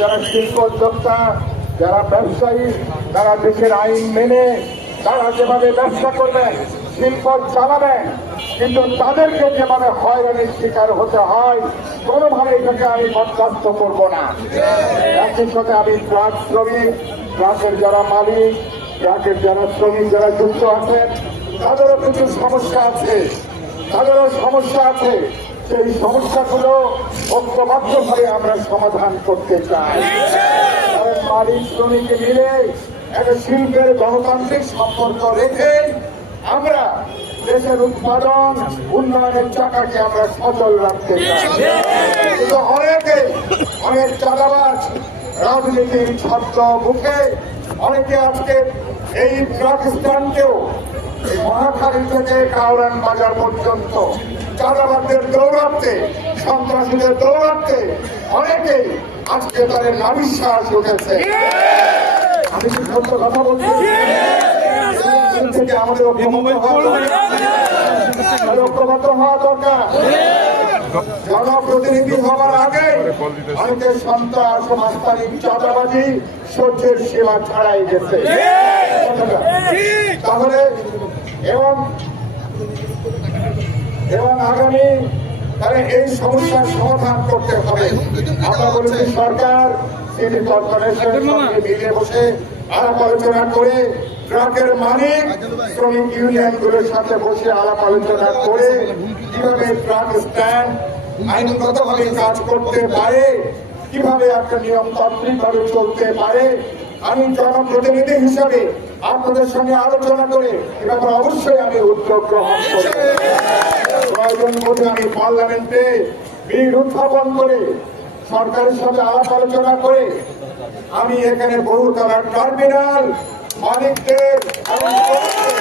যারা শিল্প উদ্যোক্তা, যারা ব্যবসায়ী, তারা দেশের আইন মেনে তারা যেভাবে ব্যবসা করবেন, শিল্প চালাবেন, কিন্তু তাদেরকে যেভাবে হয়রানির শিকার হতে হয় কোনোভাবে এটাকে আমি বরদাস্ত করব না। একই সাথে আমি ট্রাক শ্রমিক, ট্রাকের যারা মালিক, ট্রাকের যারা শ্রমিক যারা যুক্ত আছেন তাদেরও কিছু সমস্যা আছে, সেই সমস্যাগুলো ঐক্যবদ্ধভাবে আমরা সমাধান করতে চাই। মালিক শ্রমিক মিলে একটা শিল্পের গণতান্ত্রিক সম্পর্ক রেখে আমরা দেশের উৎপাদন উন্নয়নের চাকাকে আমরা সচল রাখতে চাই। কিন্তু অনেক চাঁদাবাজ রাজনীতির ছত্র মুখে অনেকে আজকে এই ট্রাক স্ট্যান্ডকেও মহাখালী থেকে কাউরান বাজার পর্যন্ত চাঁদাবাজদের দৌড়াতে, সন্ত্রাসীদের দৌড়াতে অনেকেই আজকে তাদের নাভিশ্বাস উঠেছে। আমি কি সত্য কথা বলছি? থেকে আমাদের ঐক্যবদ্ধ হওয়া দরকার। জনপ্রতিনিধি হওয়ার আগে অনেকের সন্ত্রাস মাস্তানি চাঁদাবাজি সহ্যের সীমা ছাড়াই গেছে। তাহলে এবং আগামী তাহলে এই সমস্যার সমাধান করতে হবে। আমরা বলেছি সরকার সিটি কর্পোরেশনের সঙ্গে মিলে বসে আলাপ আলোচনা করে, ট্রাকের মালিক শ্রমিক ইউনিয়নগুলোর সাথে বসে আলাপ আলোচনা করে কিভাবে ট্রাক স্ট্যান্ড আইনগতভাবে কাজ করতে পারে, কিভাবে একটা নিয়মতান্ত্রিক ভাবে চলতে পারে। আমি জনপ্রতিনিধি হিসাবে আপনাদের সঙ্গে আলোচনা করে এ ব্যাপারে অবশ্যই আমি উদ্যোগ গ্রহণ করব। প্রয়োজন বোধে আমি পার্লামেন্টে বিল উত্থাপন করে সরকারের সাথে আলাপ আলোচনা করে আমি এখানে বহুতলা টার্মিনাল মালিকদের